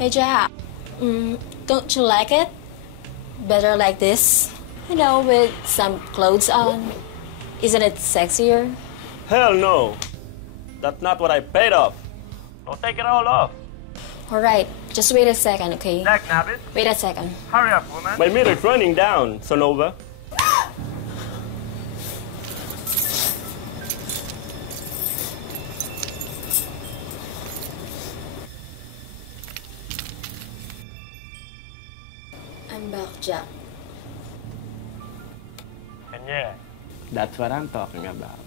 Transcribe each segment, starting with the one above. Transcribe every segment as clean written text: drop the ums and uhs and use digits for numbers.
Hey, Jack. Don't you like it? Better like this? You know, with some clothes on. Isn't it sexier? Hell no. That's not what I paid off. Don't take it all off. All right, just wait a second, okay? Jack Nabbit, Wait a second. hurry up, woman. My meter's running down, Sonova. I'm back, Jack. And yeah, That's what I'm talking about.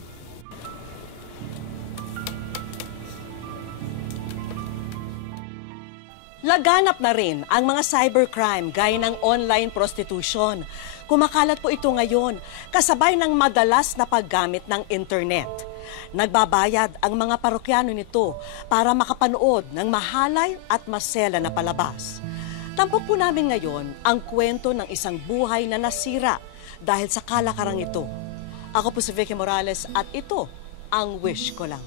Laganap na rin ang mga cybercrime gaya ng online prostitution. Kumakalat po ito ngayon, kasabay ng madalas na paggamit ng internet. Nagbabayad ang mga parokyano nito para makapanood ng mahalay at masela na palabas. Tampok po namin ngayon ang kwento ng isang buhay na nasira dahil sa kalakarang ito. Ako po si Vicky Morales at ito ang wish ko lang.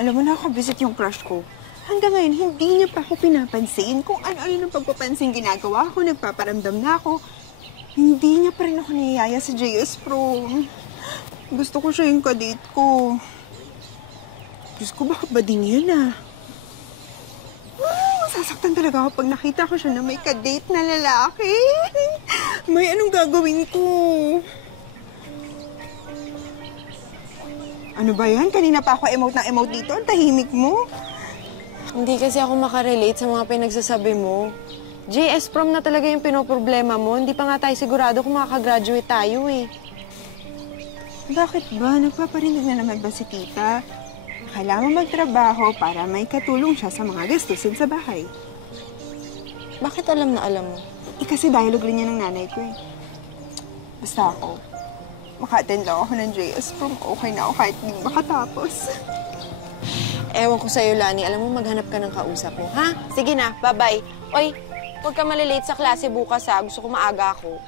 Alam mo, nakabisit yung crush ko. Hanggang ngayon, hindi niya pa ako pinapansin. Kung ano-ano ng pagpapansin ginagawa ko, nagpaparamdam na ako. Hindi niya pa rin ako niyayaya sa JS Prom. Gusto ko siya yung kadate ko. Diyos ko, baka ba din yun Masasaktan talaga ako pag nakita ko siya na may kadate na lalaki. May anong gagawin ko? Ano ba yan? Kanina pa ako emote ng emote dito. Ang tahimik mo. Hindi kasi ako makarelate sa mga pinagsasabi mo. JS Prom na talaga yung pinoproblema mo. Hindi pa nga tayo sigurado kung makakagraduate tayo eh. Bakit ba? Nagpaparinig na naman ba si tita? Kailangan magtrabaho para may katulong siya sa mga gastusin sa bahay. Bakit alam na alam mo? Kasi dialogue rin niya ng nanay ko eh. Basta ako, maka-attend lang ako ng JS Prom. Okay na ako kahit hindi makatapos. Ewan ko sa'yo, Lani. Alam mo, maghanap ka ng kausap mo, ha? Sige na, bye-bye. Oy, huwag ka malilate sa klase bukas, ha? Gusto ko maaga ako.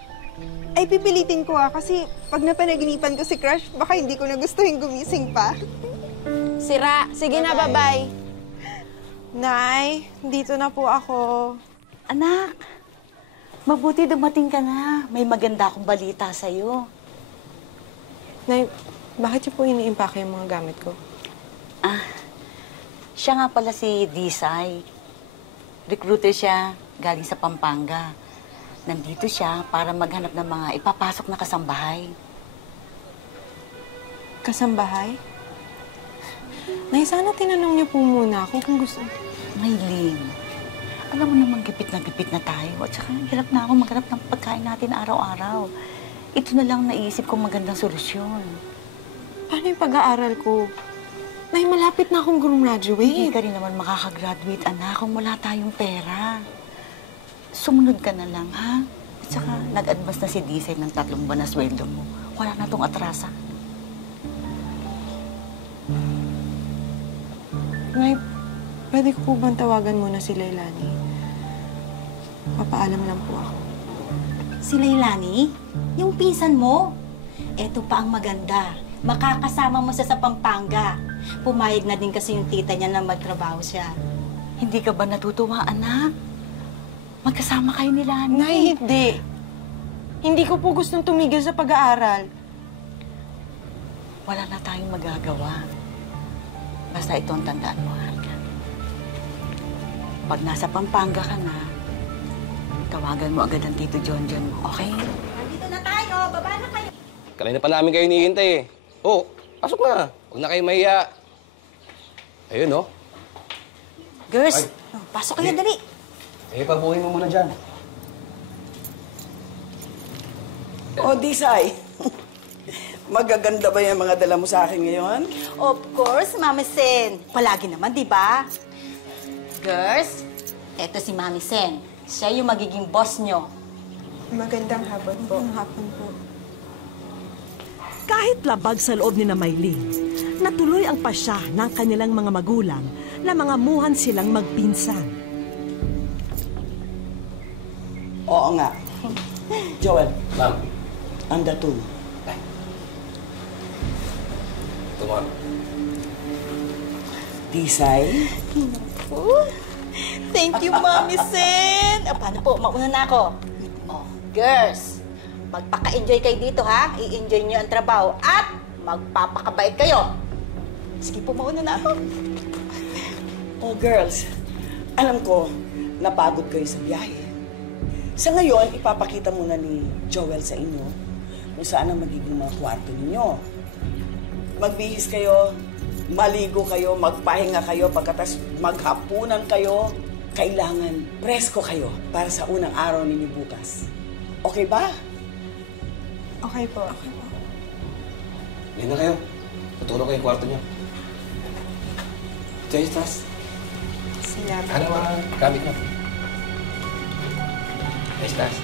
Ay, pipilitin ko kasi pag napanaginipan ko si Crush, baka hindi ko na gustuhin gumising pa. Sira. Sige na, bye-bye. Nay, dito na po ako. Anak, mabuti dumating ka na. May maganda akong balita sa'yo. Nay, bakit niyo po iniimpake yung mga gamit ko? Siya nga pala si Disay. Recruiter siya galing sa Pampanga. Nandito siya para maghanap ng mga ipapasok na kasambahay. Kasambahay? Nay, sana tinanong niyo po muna ako kung gusto. Maylin, alam mo naman gipit na tayo. At saka hirap na ako maghanap ng pagkain natin araw-araw. Ito na lang naisip kong magandang solusyon. Paano yung pag-aaral ko? Nay, malapit na akong graduate. Hindi ka rin naman makakagraduate, anak, kung wala tayong pera. Sumunod ka na lang, ha? At saka, nag-advance na si Disay ng 3 buwan na sweldo mo. Wala na tong atrasa. Nay, pwede ko po bang tawagan muna si Leilani? Papaalam lang po ako. Si Leilani? Yung pinsan mo? Eto pa ang maganda. Makakasama mo siya sa Pampanga. Pumayag na din kasi yung tita niya na magtrabaho siya. Hindi ka ba natutuwa, anak? Magkasama kayo ni Lani. Nay, hindi. Hindi ko po gustong tumigil sa pag-aaral. Wala na tayong magagawa. Basta ito ang tandaan mo, Harka. Pag nasa Pampanga ka na, tawagan mo agad ang Tito Jonjon mo, okay? Nandito na tayo. Baba na kayo. Kanina pa namin kayo hinihintay eh. Oh, pasok na. Huwag na kayo mahiya. Ayun, oh. Girls, pasok kayo, dali. Pabuhin mo muna dyan. O, Disay. Magaganda ba yung mga dala mo sa akin ngayon? Of course, Mami Sen. Palagi naman, di ba? Girls, eto si Mami Sen. Siya yung magiging boss nyo. Magandang hapon po. Hapon po. Kahit labag sa loob ni na Maylin, natuloy ang pasya ng kanilang mga magulang na mga muhan silang magpinsan. Oo nga. Joel, Ma'am. ang dato. Ito, ma'am. Disay, Thank you, Mami Sen. Paano po? Mauna na ako. Oh, girls, magpaka-enjoy kayo dito, ha? I-enjoy niyo ang trabaho at magpapakabait kayo. Sige po, mauna na ako. Oh, girls, alam ko, napagod kayo sa biyahe. Sa ngayon, ipapakita muna ni Joel sa inyo kung saan ang magiging mga kwarto ninyo. Magbihis kayo, maligo kayo, magpahinga kayo, pagkatas maghapunan kayo. Kailangan presko kayo para sa unang araw ninyo bukas. Okay ba? Okay po. Yan na kayo. Tutulog kayo yung kwarto niyo. Estas. Salamat. Ano mga gamit niyo? Estas.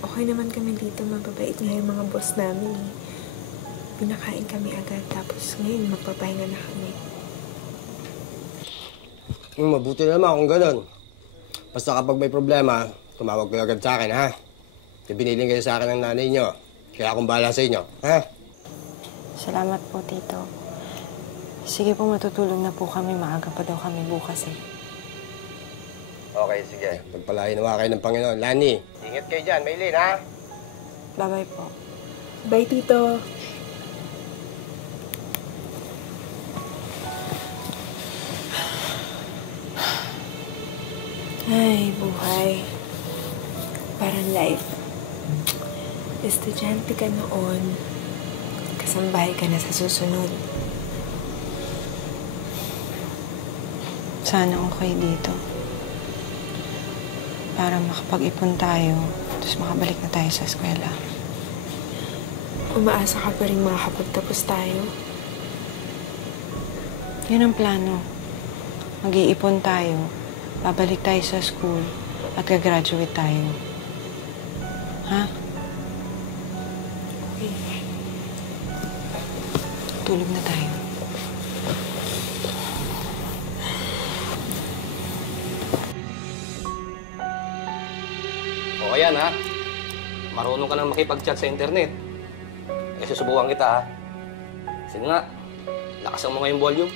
Okay naman kami dito. Mababait nga yung mga boss namin. Pinakain kami agad. Tapos ngayon, magpapahinga na kami. Mabuti naman kung gano'n. Basta kapag may problema, tumawag kayo agad sa akin, ha? Biniling kayo sa akin ng nanay niyo. Kaya akong bahala sa inyo, ha? Salamat po, Tito. Sige po, matutulog na po kami. Maaga pa daw kami bukas eh. Okay, sige. Pagpalain nawa kayo ng Panginoon. Lani, ingat kayo dyan. Maylin, ha? Bye-bye po. Bye, Tito. Ay, buhay. Parang life. Estudyante ka noon. Kasambahay ka na sa susunod. Sana okay dito. Para makapag-ipon tayo, tapos makabalik na tayo sa eskwela. Umaasa ka pa rin makakapagtapos tayo? Yun ang plano. Mag-iipon tayo, babalik tayo sa school, at gagraduate tayo. Ha? Okay. Tulog na tayo. O, ayan, ha? Marunong ka nang makipag-chat sa internet. Kasi susubukan kita, ha? Sige nga, lakasan mo nga yung volume.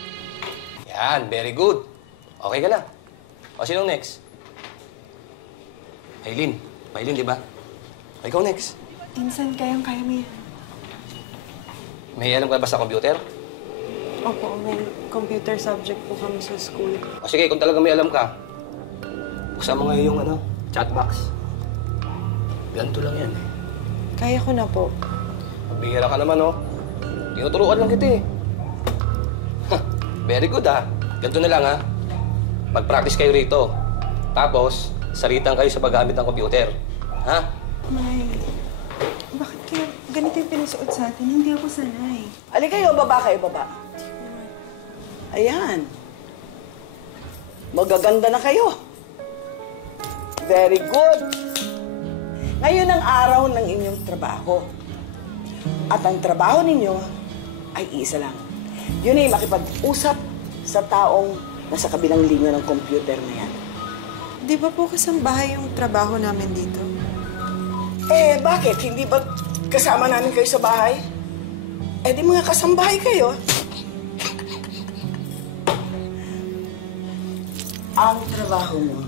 Yan, very good. Okay ka na. O, sinong next? Maylin, di ba? O, ikaw next. Insan, kayang-kaya mo yan. May alam ka ba sa computer? Opo, may computer subject po kami sa school. O, sige, kung talaga may alam ka, buksan mo nga yung, chat box. Ganito lang yan, eh. Kaya ko na po. Magbihira ka naman, oh. Tinuturuan lang kita, eh. Very good, ha? Ganito na lang, ha? Mag-practice kayo rito. Tapos, saritan kayo sa paggamit ng computer. Ha? May, bakit kaya ganito yung pinasuot sa atin? Hindi ako sanay. Ali kayo, baba kayo, baba. Ayan. Magaganda na kayo. Very good. Ngayon ang araw ng inyong trabaho. At ang trabaho ninyo ay isa lang. Yun ay makipag-usap sa taong nasa kabilang linya ng computer na yan. Di ba po kasambahay yung trabaho namin dito? Eh, bakit? Hindi ba kasama namin kayo sa bahay? Eh, di mga kasambahay kayo. Ang trabaho mo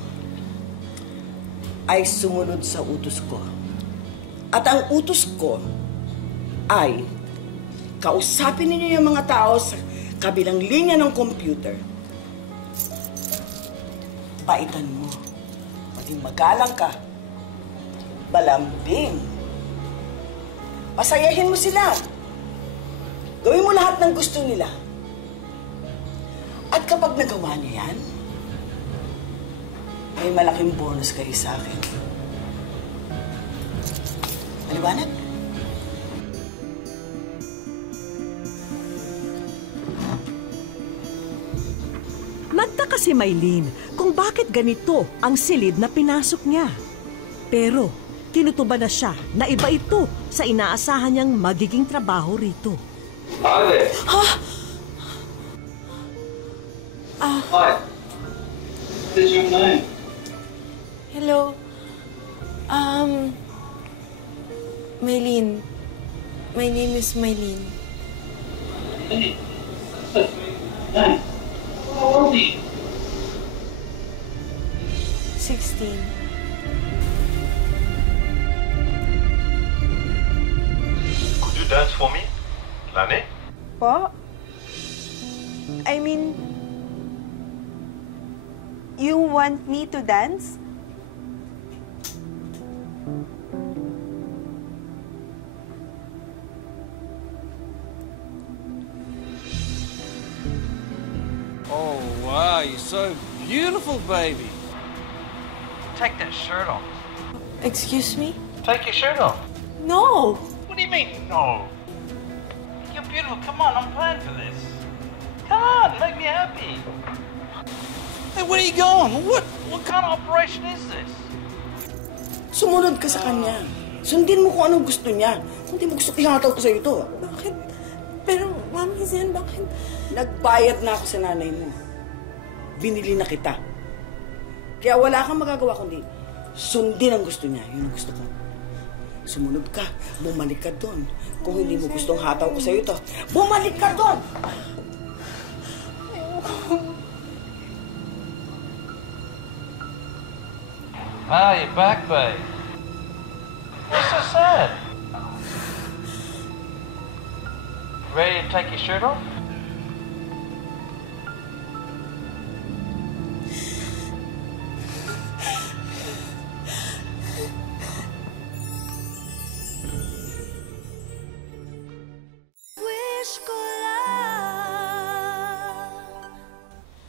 ay sumunod sa utos ko. At ang utos ko ay kausapin ninyo yung mga tao sa kabilang linya ng computer. Baitan mo. Maging magalang ka. Balambing. Pasayahin mo sila. Gawin mo lahat ng gusto nila. At kapag nagawa niyo yan, may malaking bonus kayo sa akin. Maliwanag? Nagtaka si Maylin kung bakit ganito ang silid na pinasok niya. Pero tinutuban na siya na iba ito sa inaasahan niyang magiging trabaho rito. Ale! Ha? Hi. This is your name. Hello. Maylin. My name is Maylin. Hey. That's me. Name. How old are you? 16. Could you dance for me, Lani? Po? I mean, you want me to dance? Oh, wow, you're so beautiful, baby. Take that shirt off. Excuse me? Take your shirt off. No! What do you mean, no? You're beautiful. Come on, I'm paying for this. Come on, make me happy. Hey, where are you going? What kind of operation is this? Sumunod ka sa kanya. Sundin mo kung anong gusto niya. Kung di mo gusto, ihataw ko sa'yo ito. Bakit? Pero, Mami Zen, bakit? Nagbayad na ako sa nanay mo. Binili na kita. Kaya wala kang magagawa kundi sundin ang gusto niya. Yun ang gusto ko. Sumunod ka. Bumalik ka doon. Kung hindi mo gustong hataw ko sa'yo ito, bumalik ka doon! Ah, you're back, babe. What's so sad? Ready to take your shirt off?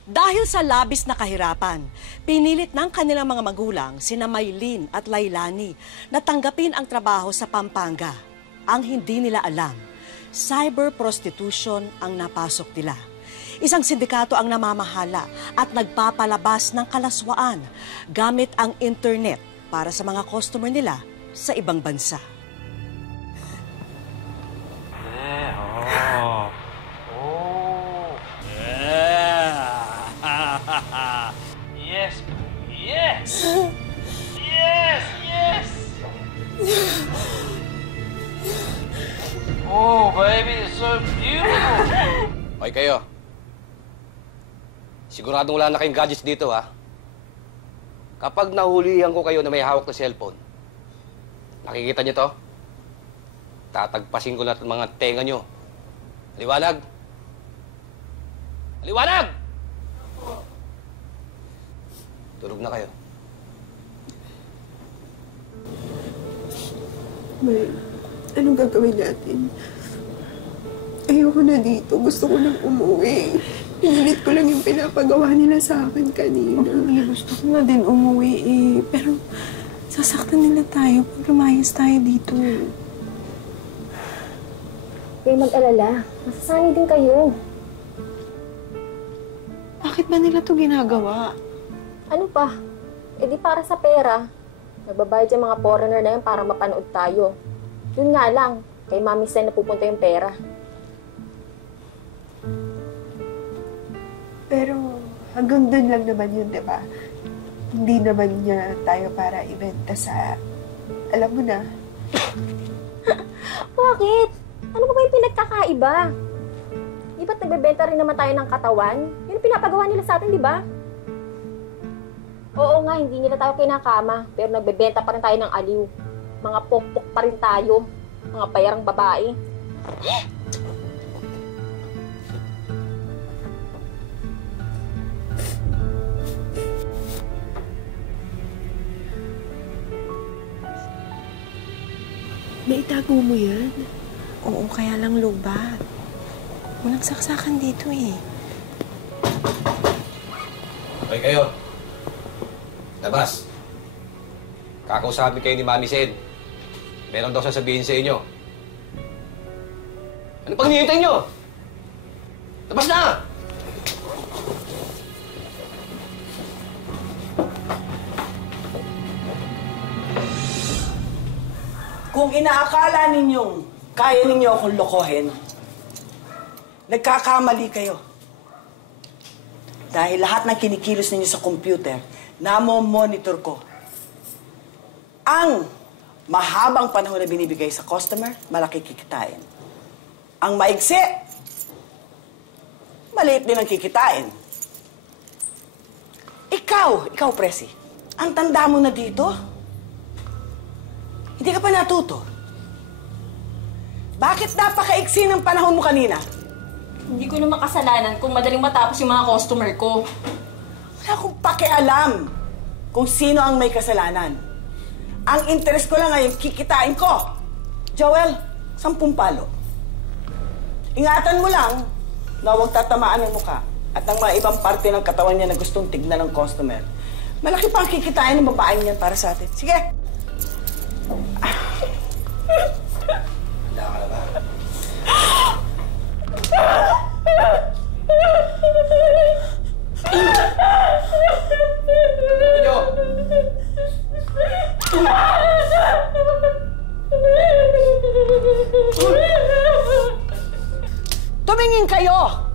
Dahil sa labis na kahirapan, pinilit ng kanilang mga magulang, sina Maylene at Lailani, na tanggapin ang trabaho sa Pampanga. Ang hindi nila alam, cyber prostitution ang napasok nila. Isang sindikato ang namamahala at nagpapalabas ng kalaswaan gamit ang internet para sa mga customer nila sa ibang bansa. Yeah, Yes, yes! Yes, yes! Oh, baby, it's so beautiful! Okay kayo. Siguradong wala na kayong gadgets dito, ha? Kapag nahulihan ko kayo na may hawak na cellphone, nakikita niyo to? Tatagpasin ko lahat ng mga tenga niyo. Liwanag! Liwanag! Tulog na kayo. May, anong gagawin natin? Ayoko na dito. Gusto ko nang umuwi. Pinilit ko lang yung pinapagawa nila sa akin kanina. Okay, gusto ko na din umuwi eh. Pero sasaktan nila tayo pag lumayas tayo dito. Huwag mag-alala. Masasanay din kayo. Bakit ba nila to ginagawa? Ano pa? E di para sa pera. Nagbabayad yung mga foreigner na yun para mapanood tayo. Yun nga lang, kay Mami Sen na pupunta yung pera. Pero hanggang doon lang naman yun, di ba? Hindi naman niya tayo para ibenta sa... Alam mo na. Bakit? Ano ba yung pinagkakaiba? Di ba't nagbebenta rin naman tayo ng katawan? Yun ang pinapagawa nila sa atin, di ba? Oo nga, hindi nila tayo kinakama, pero nagbebenta pa rin tayo ng aliw. Mga pokpok pa rin tayo. Mga bayarang babae. Naitago mo yan? Oo, kaya lang lubat. Walang saksakan dito eh. Okay kayo. Labas. Kakausapin kayo ni Mami Sen. Meron daw sasabihin sa inyo. Ano pang hinihintay nyo? Labas na! Kung inaakala ninyong kaya ninyo akong lokohin, nagkakamali kayo. Dahil lahat ng kinikilos ninyo sa computer, namo-monitor ko. Ang mahabang panahon na binibigay sa customer, malaki kikitain. Ang maigsi, maliit din ang kikitain. Ikaw, Presi, ang tanda mo na dito? Hindi ka pa natuto? Bakit napakaiksi ng panahon mo kanina? Hindi ko naman kasalanan kung madaling matapos yung mga customer ko. Wala akong pakialam kung sino ang may kasalanan. Ang interest ko lang ngayon, kikitain ko. Joel, 10 palo. Ingatan mo lang na huwag tatamaan ng mukha at ng mga ibang parte ng katawan niya na gustong tignan ng customer. Malaki pa ang kikitain ng babaeng yan para sa atin. Sige! Handa ka na ba? Medyo! Tumingin kayo!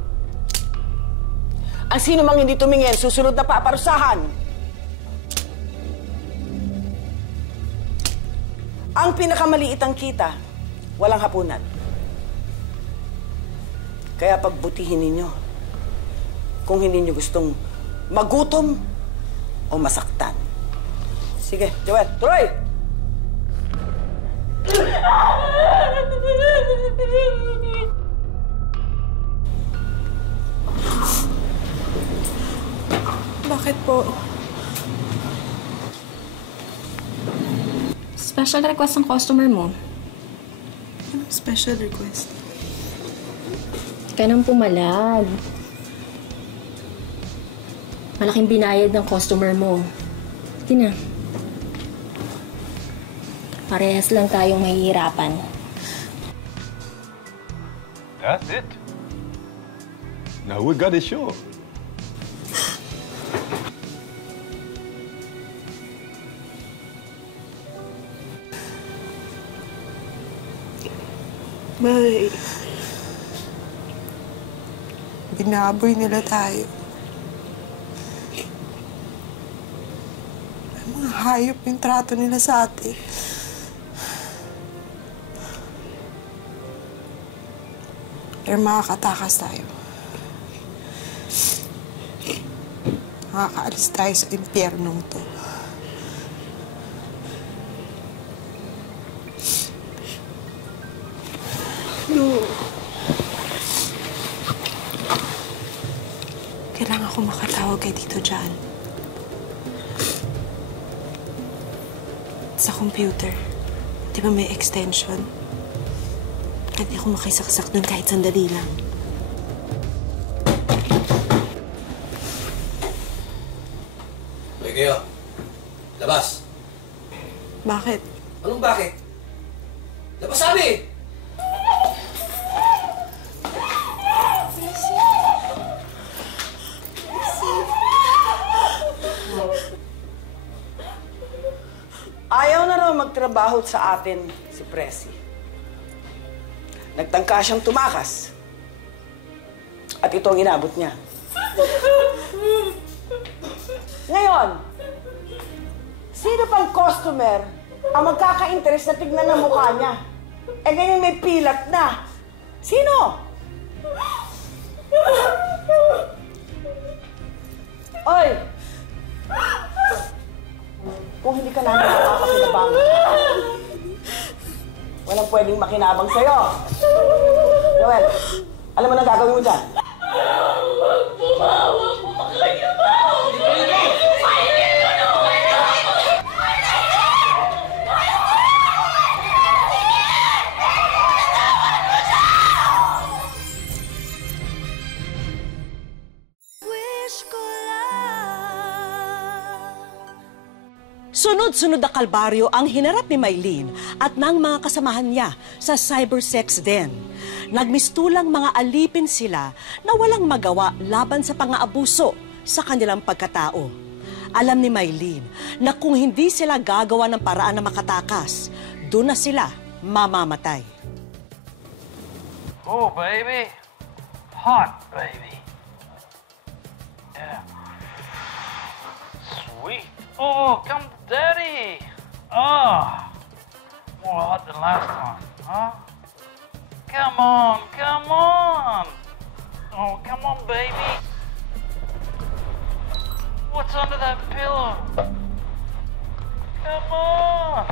Ang sino mang hindi tumingin, susunod na paparusahan. Ang pinakamaliit ang kita, walang hapunan. Kaya pagbutihin ninyo kung hindi nyo gustong magutom o masaktan. Sige, Joel, tuloy! Bakit po? Special request ng customer mo. Anong special request? Ka nang pumalag. Malaking binayad ng customer mo. Sige na. Parehas lang tayong mahihirapan. That's it. Now we got a show. May... Binaboy nila tayo. May mga hayop yung trato nila sa atin. Pero makakatakas tayo. Makakaalis tayo sa impyernong to. No. Kailangan ko makatawag kay Tito John. Sa computer. Di ba may extension? Pwede ako makisaksak doon kahit sandali lang. Hoy kayo. Labas. Bakit? Anong bakit? Labas sabi! Ayaw na raw magtrabaho sa atin si Presi. Nagtangka siyang tumakas. At ito ang inabot niya. Ngayon, sino pang customer ang magkaka-interest na tignan ng mukha niya? Eh ganyan may pilat na. Sino? Oy! Kung hindi ka namin makakakinabang, walang pwedeng makinabang sa'yo. Joel, alam mo na gagawin mo dyan? Bumawa mo makinabang! Sunod-sunod na kalbaryo ang hinarap ni Mylene at ng mga kasamahan niya sa cybersex den. Nagmistulang mga alipin sila na walang magawa laban sa pang-aabuso sa kanilang pagkatao. Alam ni Mylene na kung hindi sila gagawa ng paraan na makatakas, doon na sila mamamatay. Oh, baby. Hot, baby. Yeah. Sweet. Oh, come, Daddy. Oh, more hot than last time, huh? Come on, come on. Oh, come on, baby. What's under that pillow? Come on!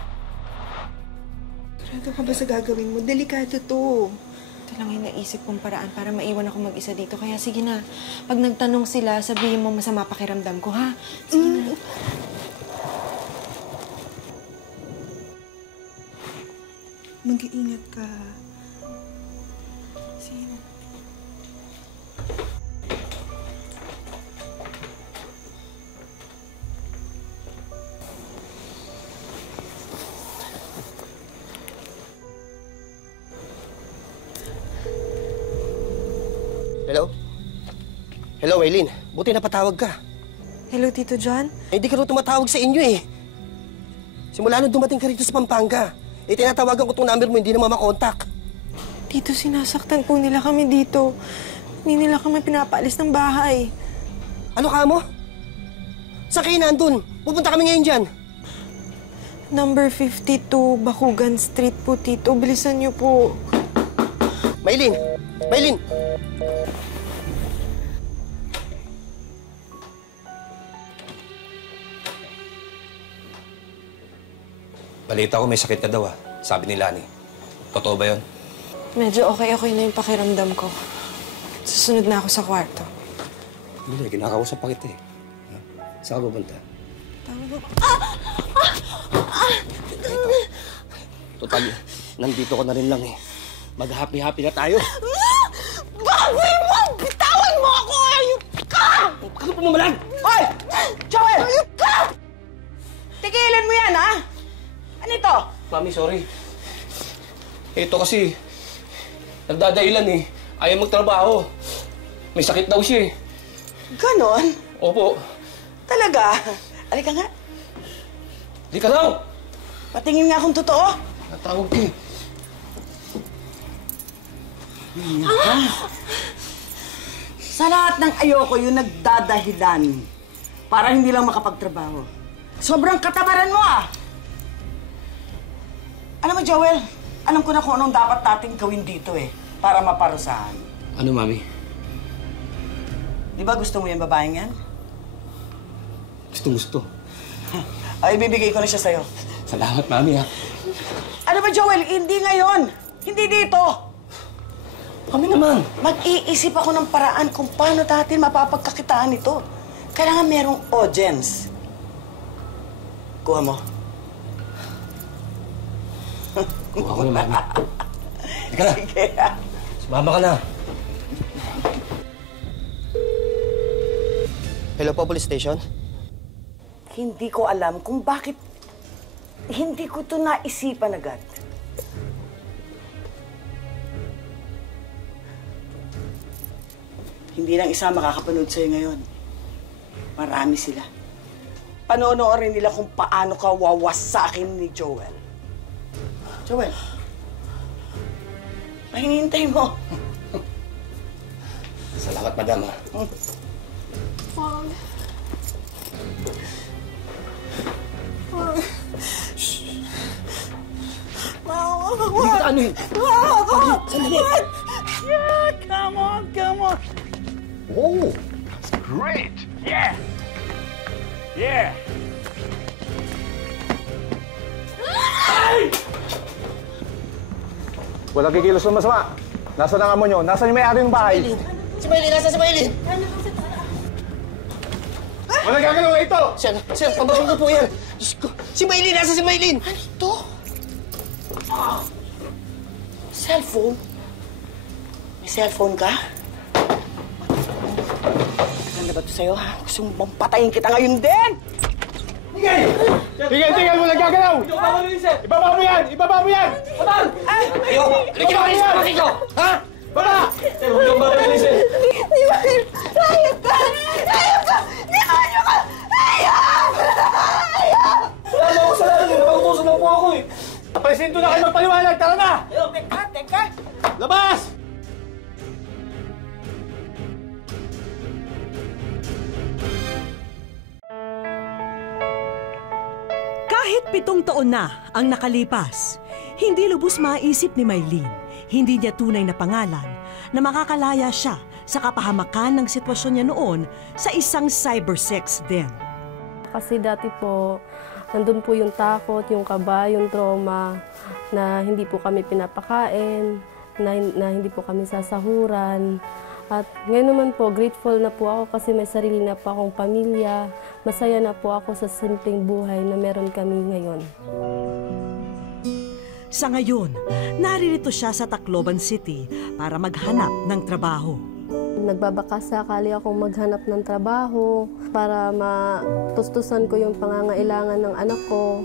Sarado ka ba sa gagawin mo? Delikado to. Ito lang yung naisip kong paraan para maiwan ako mag-isa dito. Kaya sige na, pag nagtanong sila, sabihin mo masama pakiramdam ko, ha? Sige na. Mag-iingat ka. Sige na. Hello? Hello, Maylin. Buti napatawag ka. Hello, Tito John? Hindi ka rin tumatawag sa inyo eh. Simula nung dumating ka rito sa Pampanga, tinatawagan ko tong number mo, hindi naman makontak. Tito, sinasaktan po nila kami dito. Hindi nila kami pinapaalis ng bahay. Ano ka mo? Saan kayo nandun? Pupunta kami ngayon dyan. Number 52, Bakugan Street po, Tito. Bilisan niyo po. Maylin! Maylin! Balita ko may sakit ka daw sabi ni Lani. Totoo ba yun? Medyo okay na yung pakiramdam ko. Susunod na ako sa kwarto. Hindi, kinakausap pa kita eh. Saan ka pupunta? Total, nandito ko na rin lang eh. Mag-happy-happy na tayo. Baboy mo! Bitawan mo ako! Ayop ka! Ano pumamalan? Hoy! Joel! Ayop ka! Tigilan mo yan, ha? Ano ito? Mami, sorry. Ito kasi, nagdadailan eh. Ayaw magtrabaho. May sakit daw siya eh. Ganon? Opo. Talaga? Halika nga. Di ka daw! Patingin nga kung totoo. Natawag ka eh. Sa lahat ng ayoko yung nagdadahilan para hindi lang makapagtrabaho. Sobrang katabaran mo Alam mo, Joel, alam ko na kung anong dapat nating gawin dito para maparusahan. Ano, Mami? Di ba gusto mo yung babaeng yan? Gusto. Ay, ibibigay ko na siya sa'yo. Salamat, Mami, ha? Ano ba, Joel? Hindi ngayon. Hindi dito. Kami naman. Mag-iisip ako ng paraan kung paano natin mapapagkakitaan ito. Kailangan merong audience. Kuha mo. Kuha ko na, Mami. Teka na. Sige. Sumama ka na. Hello po, police station? Hindi ko alam kung bakit hindi ko ito naisipan agad. Hindi lang isa makakapanood sa'yo ngayon. Marami sila. Panonoorin nila kung paano ka wawasakin ni Joel. Joel, ay hinihintay mo. Salamat, madam, ha? Hindi kita ano yun? Sandali! Yeah, come on. Oh! That's great. Yeah. Walang kikilos ng masama. Nasaan ang amo nyo? Nasaan yung may-ari ng bahay? Si Maylin! Nasaan si Maylin? Walang gagalaw ito! Sir, pabasok ko po yan. Diyos ko, si Maylin! Nasaan si Maylin? Ano ito? Cellphone? May cellphone ka? Maganda ba ito sa'yo, ha? Gusto mo bang patayin kita ngayon din? Tinggal! Walang gagalaw! Ibaba mo yan! Patang! Ayoko! Nagkinawalis ka natin ko! Ha? Baba! Huwag kang mabilis Di ba? Hayop ka! Demonyo ka! Hayop! Wala mo ako sa lalim. Napagutusan lang po ako eh. Presinto na kayo magpaliwanag! Tara na! Teka! Labas! Kahit 7 taon na ang nakalipas, hindi lubos maisip ni Maylin, hindi niya tunay na pangalan na makakalaya siya sa kapahamakan ng sitwasyon niya noon sa isang cybersex din. Kasi dati po, nandun po yung takot, yung kaba, yung trauma, na hindi po kami pinapakain, na hindi po kami sasahuran. At ngayon naman po, grateful na po ako kasi may sarili na po akong pamilya. Masaya na po ako sa simpleng buhay na meron kami ngayon. Sa ngayon, naririto siya sa Tacloban City para maghanap ng trabaho. Nagbabaka sakali akong maghanap ng trabaho para matustusan ko yung pangangailangan ng anak ko.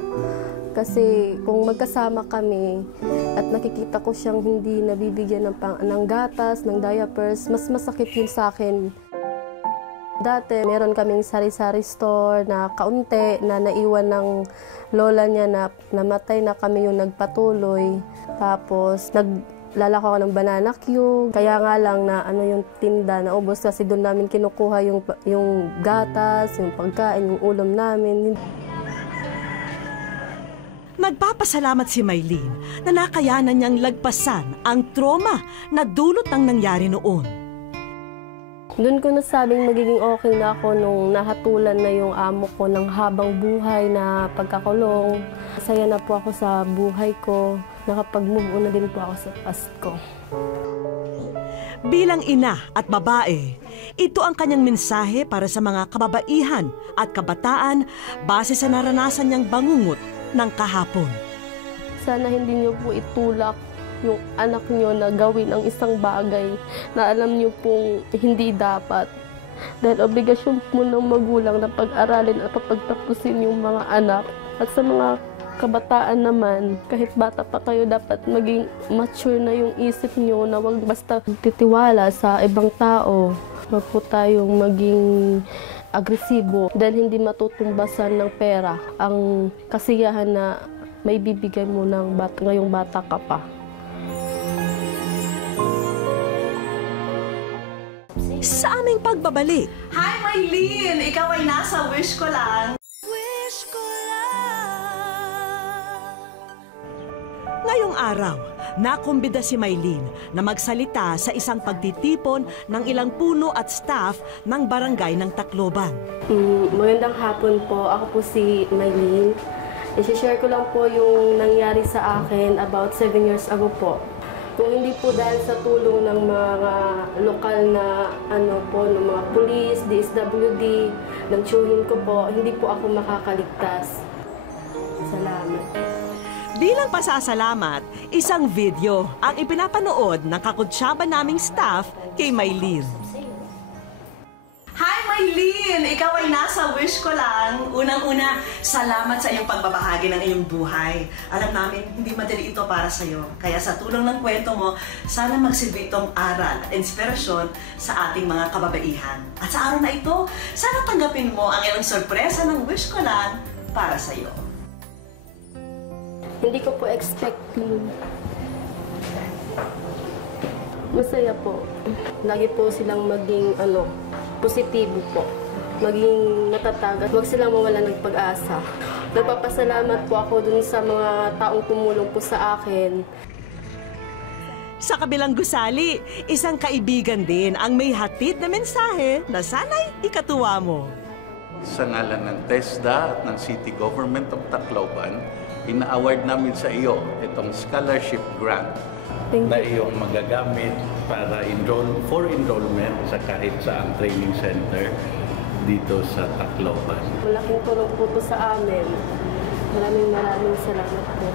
Kasi kung magkasama kami at nakikita ko siyang hindi nabibigyan ng gatas, ng diapers, mas masakit yun sa akin. Dati, meron kaming sari-sari store na kaunti na naiwan ng lola niya na namatay na kami yung nagpatuloy. Tapos, naglalako ako ng banana Q. Kaya nga lang na yung tinda na ubos kasi doon namin kinukuha yung gatas, yung pagkain, yung ulam namin. Nagpapasalamat si Maylene na nakayanan niyang lagpasan ang trauma na dulot ng nangyari noon. Doon ko nasabing magiging okay na ako nung nahatulan na yung amo ko ng habang buhay na pagkakulong. Masaya na po ako sa buhay ko. Nakapag-move on na din po ako sa past ko. Bilang ina at babae, ito ang kanyang mensahe para sa mga kababaihan at kabataan base sa naranasan niyang bangungot ng kahapon. Sana hindi niyo po itulak yung anak niyo na gawin ang isang bagay na alam niyo pong hindi dapat. Dahil obligasyon po ng magulang na pag-aralin at pagtapusin yung mga anak. At sa mga kabataan naman, kahit bata pa kayo, dapat maging mature na yung isip niyo na wag basta titiwala sa ibang tao. Wag po tayong maging agresibo dahil hindi matutumbasan ng pera ang kasiyahan na may bibigay mo ng ngayong bata ka pa. Sa aming pagbabalik. Hi, Maylene! Ikaw ay nasa Wish Ko Lang. Wish ko lang. Ngayong araw, nakumbida si Maylene na magsalita sa isang pagtitipon ng ilang puno at staff ng barangay ng Tacloban. Magandang hapon po. Ako po si Maylene. I-share ko lang po yung nangyari sa akin about 7 years ago po. Kung hindi po dahil sa tulong ng mga lokal na ng mga pulis, DSWD, ng tiyuhin ko po, hindi po ako makakaligtas. Salamat. Bilang pasasalamat, isang video ang ipinapanood ng kakutsaba naming staff kay Maylene. Hi, Maylene! Ikaw ay nasa Wish Ko Lang. Unang-una, salamat sa iyong pagbabahagi ng iyong buhay. Alam namin, hindi madali ito para sa iyo. Kaya sa tulong ng kwento mo, sana magsilbi itong aral at inspirasyon sa ating mga kababaihan. At sa araw na ito, sana tanggapin mo ang iyong sorpresa ng Wish Ko Lang para sa iyo. Hindi ko po expecting. Masaya po. Lagi po silang maging positibo po. Maging matatag at huwag silang mawala ng pag-asa. Nagpapasalamat po ako dun sa mga taong tumulong po sa akin. Sa kabilang gusali, isang kaibigan din ang may hatid na mensahe na sana'y ikatuwa mo. Sa ngalan ng TESDA at ng City Government of Tacloban, ina-award namin sa iyo itong scholarship grant na iyong magagamit para for enrollment sa kahit saang training center dito sa Tacloban. Malaking tulong po ito sa amin. Maraming salamat po.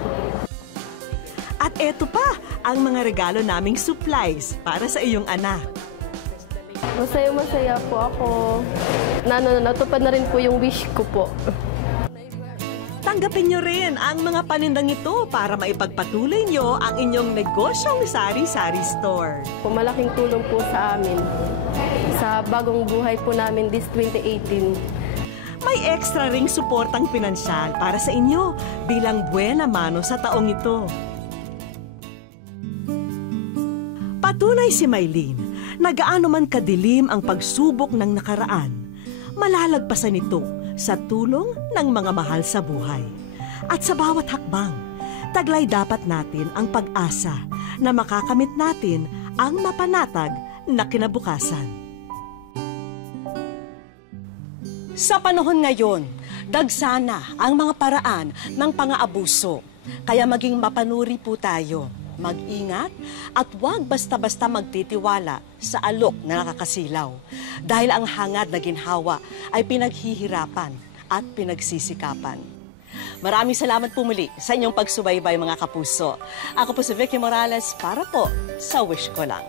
At eto pa ang mga regalo naming supplies para sa iyong anak. Masaya po ako. Natupad na rin po yung wish ko po. Tanggapin nyo rin ang mga panindang ito para maipagpatuloy nyo ang inyong negosyong sari-sari store. Malaking tulong po sa amin sa bagong buhay po namin this 2018. May extra ring suportang pinansyal para sa inyo bilang buena mano sa taong ito. Patunay si Maylene na gaano man kadilim ang pagsubok ng nakaraan, malalagpasan ito sa tulong ng mga mahal sa buhay. At sa bawat hakbang, taglay dapat natin ang pag-asa na makakamit natin ang mapanatag na kinabukasan. Sa panahon ngayon, dagsana ang mga paraan ng pang-aabuso. Kaya maging mapanuri po tayo, mag-ingat at huwag basta-basta magtitiwala sa alok na nakakasilaw. Dahil ang hangad na ginhawa ay pinaghihirapan at pinagsisikapan. Maraming salamat po muli sa inyong pagsubaybay mga kapuso. Ako po si Vicky Morales para po sa Wish Ko Lang.